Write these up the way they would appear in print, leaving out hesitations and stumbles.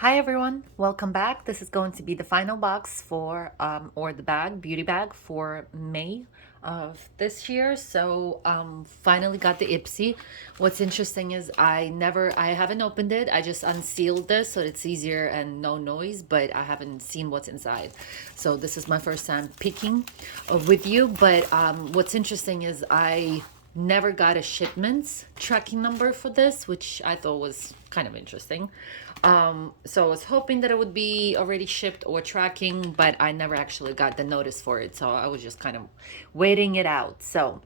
Hi everyone, welcome back. This is going to be the final box for or the beauty bag for May of this year. So finally got the Ipsy. What's interesting is I haven't opened it. I just unsealed this so it's easier and no noise, but I haven't seen what's inside. So this is my first time picking with you, but what's interesting is I never got a shipments tracking number for this, which I thought was kind of interesting. So I was hoping that it would be already shipped or tracking, but I never actually got the notice for it. So I was just kind of waiting it out. So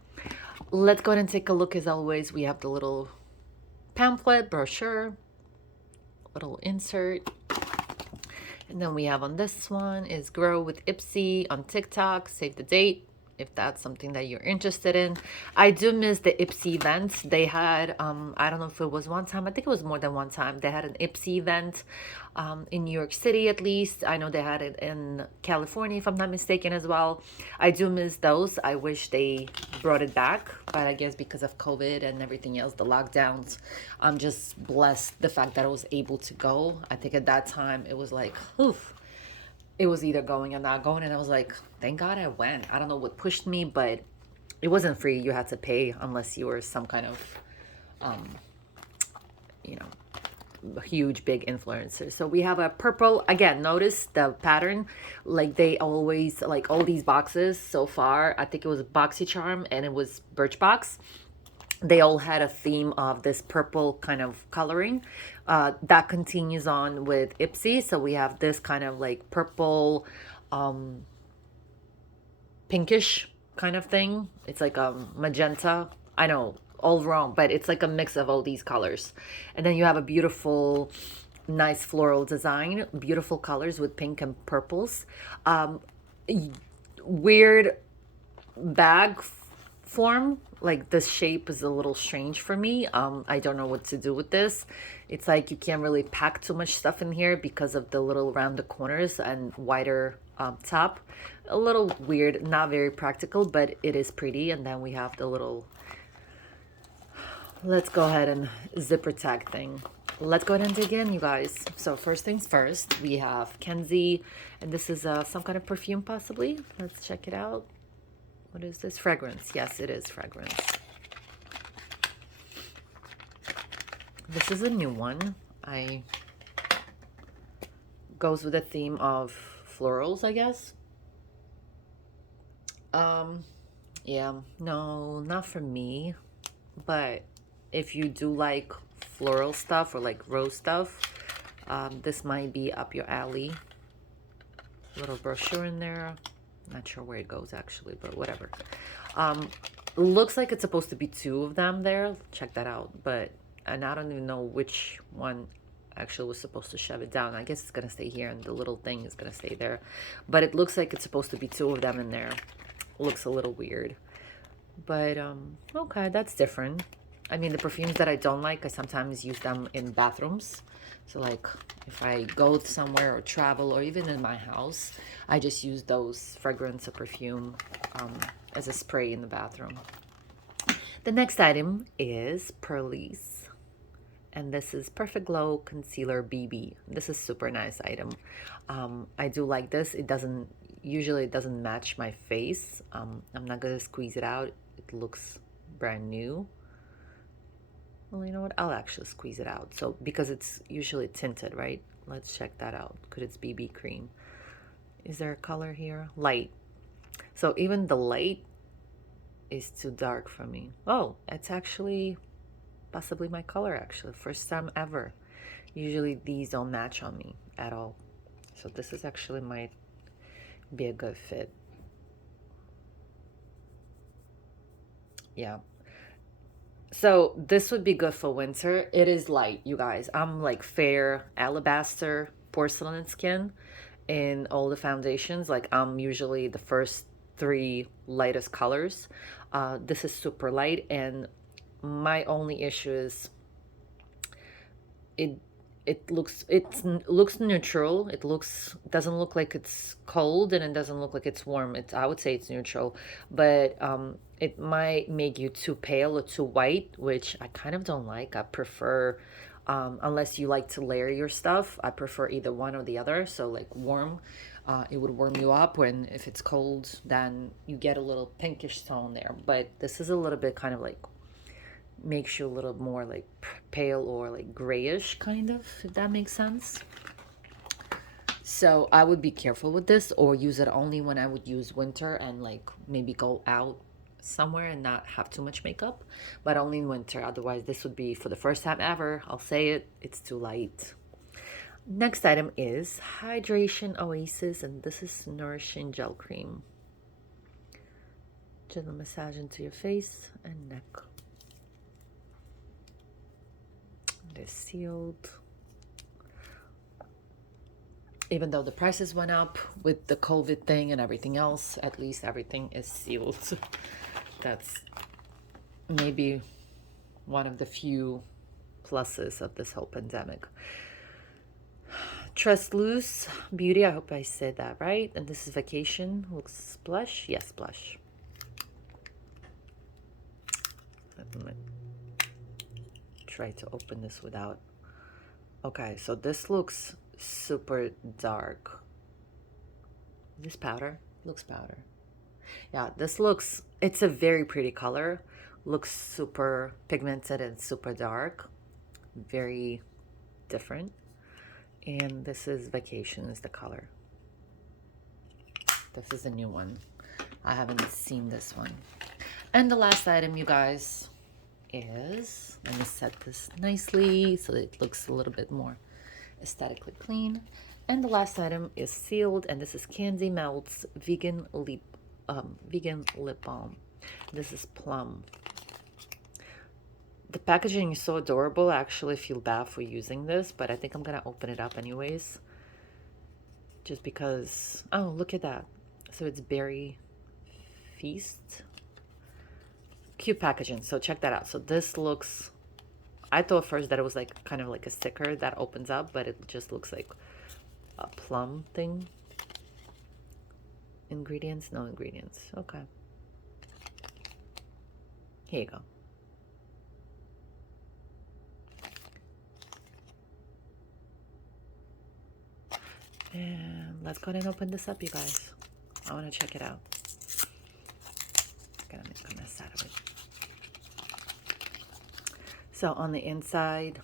let's go ahead and take a look. As always, we have the little pamphlet, brochure, little insert. And then we have on this one is Grow with Ipsy on TikTok, save the date if that's something that you're interested in. I do miss the Ipsy events. They had, I don't know if it was one time, I think it was more than one time. They had an Ipsy event in New York City at least. I know they had it in California, if I'm not mistaken, as well. I do miss those. I wish they brought it back, but I guess because of COVID and everything else, the lockdowns, I'm just blessed the fact that I was able to go. I think at that time it was like, oof, it was either going or not going, and I was like, thank God I went. I don't know what pushed me, but it wasn't free. You had to pay unless you were some kind of um you know, huge big influencer. So we have a purple. Again, notice the pattern, like they always, like all these boxes so far, I think it was BoxyCharm and it was Birchbox, they all had a theme of this purple kind of coloring. That continues on with Ipsy. So we have this kind of like purple, pinkish kind of thing. It's like a magenta. I know, all wrong, but it's like a mix of all these colors. And then you have a beautiful, nice floral design, beautiful colors with pink and purples. Weird bag form, like the shape is a little strange for me. I don't know what to do with this. It's like you can't really pack too much stuff in here because of the little rounded corners and wider top. A little weird, not very practical, but it is pretty. And then we have the little, let's go ahead and zipper tag thing. Let's go ahead and dig in, you guys. So first things first, we have Kenzie, and this is some kind of perfume possibly. Let's check it out. What is this? Fragrance. Yes, it is fragrance. This is a new one. I goes with the theme of florals, I guess. Yeah, no, not for me. But if you do like floral stuff or like rose stuff, this might be up your alley. Little brochure in there. Not sure where it goes actually, but whatever. Looks like it's supposed to be two of them there. Check that out. But and I don't even know which one actually was supposed to shove it down. I guess it's gonna stay here and the little thing is gonna stay there. But it looks like it's supposed to be two of them in there. Looks a little weird. But okay, that's different. I mean, the perfumes that I don't like, I sometimes use them in bathrooms. So like if I go somewhere or travel or even in my house, I just use those fragrance or perfume as a spray in the bathroom. The next item is Pearlies. And this is Perfect Glow Concealer BB. This is super nice item. I do like this. It doesn't, usually it doesn't match my face. I'm not gonna squeeze it out. It looks brand new. Well, you know what? I'll actually squeeze it out. So, because it's usually tinted, right? Let's check that out. Could it's BB cream? Is there a color here? Light. So even the light is too dark for me. Oh, it's actually possibly my color actually. First time ever. Usually these don't match on me at all. So this is actually might be a good fit. Yeah. So this would be good for winter. It is light, you guys. I'm like fair alabaster porcelain skin in all the foundations. Like I'm usually the first three lightest colors. This is super light, and my only issue is it looks neutral. It looks doesn't look like it's cold and it doesn't look like it's warm. It's, I would say it's neutral, but it might make you too pale or too white, which I kind of don't like. I prefer unless you like to layer your stuff. I prefer either one or the other. So like warm, it would warm you up. When if it's cold, then you get a little pinkish tone there. But this is a little bit kind of like makes you a little more like pale or like grayish kind of, if that makes sense. So I would be careful with this, or use it only when I would use winter and like maybe go out somewhere and not have too much makeup, but only in winter. Otherwise, this would be for the first time ever. I'll say it, it's too light. Next item is Hydration Oasis, and this is Nourishing Gel Cream. Gentle massage into your face and neck. It is sealed. Even though the prices went up with the COVID thing and everything else, at least everything is sealed. That's maybe one of the few pluses of this whole pandemic. Trust Loose Beauty, I hope I said that right. And this is Vacation. Looks blush. Yes, blush. Let me try to open this without. Okay, so this looks super dark. Is this powder? Looks powder. Yeah, this looks, it's a very pretty color. Looks super pigmented and super dark. Very different. And this is Vacation is the color. This is a new one. I haven't seen this one. And the last item, you guys, is, let me set this nicely so that it looks a little bit more aesthetically clean. And the last item is sealed, and this is Candy Melts vegan lip balm. This is plum. The packaging is so adorable. I actually feel bad for using this, but I think I'm gonna open it up anyways, just because. Oh, look at that. So it's Berry Feast. Cute packaging, so check that out. So this looks, I thought first that it was like kind of like a sticker that opens up, but it just looks like a plum thing. Ingredients, no ingredients. Okay. Here you go. And let's go ahead and open this up, you guys. I want to check it out. I'm gonna make a mess out of it. So on the inside,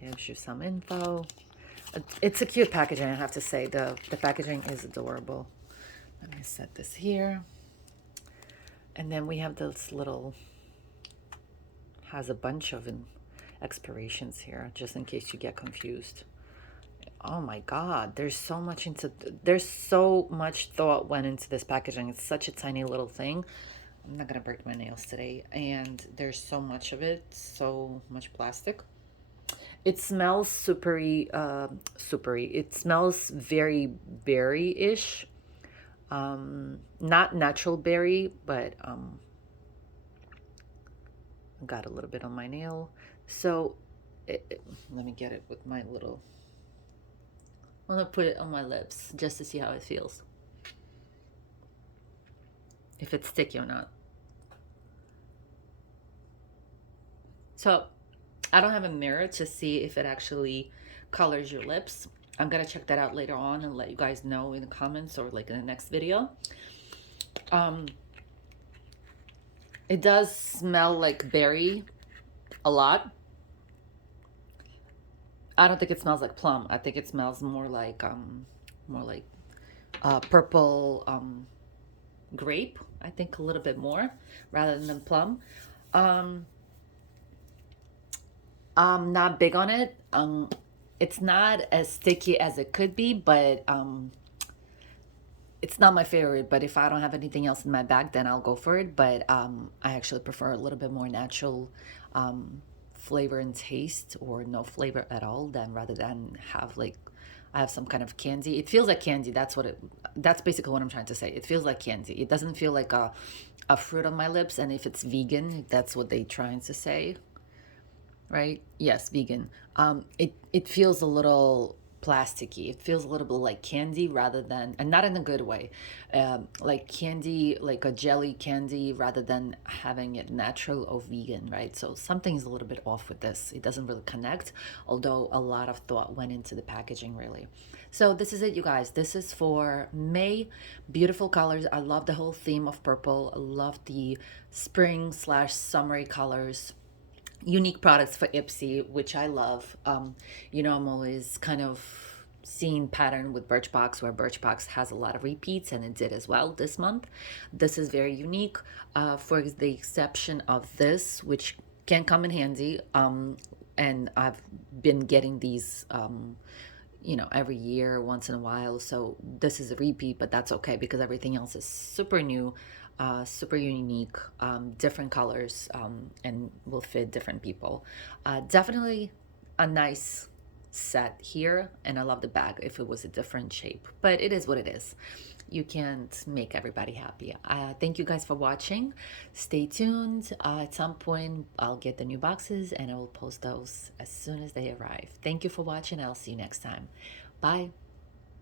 gives you some info. It's a cute packaging, I have to say. The packaging is adorable. Let me set this here. And then we have this little, has a bunch of expirations here, just in case you get confused. Oh my God, there's so much thought went into this packaging. It's such a tiny little thing. I'm not gonna break my nails today. And there's so much of it, so much plastic. It smells supery. It smells very berry-ish. Not natural berry, but got a little bit on my nail. So let me get it with my little. I'm gonna put it on my lips just to see how it feels. If it's sticky or not. So I don't have a mirror to see if it actually colors your lips. I'm gonna check that out later on and let you guys know in the comments or like in the next video. It does smell like berry a lot. I don't think it smells like plum. I think it smells more like purple grape. I think a little bit more rather than plum. I'm not big on it. It's not as sticky as it could be, but it's not my favorite. But if I don't have anything else in my bag, then I'll go for it. But I actually prefer a little bit more natural flavor and taste, or no flavor at all, than rather than have like I have some kind of candy. It feels like candy. That's basically what I'm trying to say. It feels like candy. It doesn't feel like a fruit on my lips. And if it's vegan, that's what they're trying to say, right? Yes, vegan. It feels a little plasticky. It feels a little bit like candy rather than, and not in a good way, like candy, like a jelly candy, rather than having it natural or vegan, right? So something's a little bit off with this. It doesn't really connect, although a lot of thought went into the packaging, really. So this is it, you guys. This is for May. Beautiful colors. I love the whole theme of purple. I love the spring slash summery colors. Unique products for Ipsy, which I love. I'm always kind of seeing pattern with Birchbox, where Birchbox has a lot of repeats, and it did as well this month. This is very unique, for the exception of this, which can come in handy. And I've been getting these, every year, once in a while. So this is a repeat, but that's okay because everything else is super new, super unique, different colors, and will fit different people. Definitely a nice set here, and I love the bag if it was a different shape, but it is what it is. You can't make everybody happy. Thank you guys for watching. Stay tuned. At some point I'll get the new boxes and I will post those as soon as they arrive. Thank you for watching. I'll see you next time. Bye.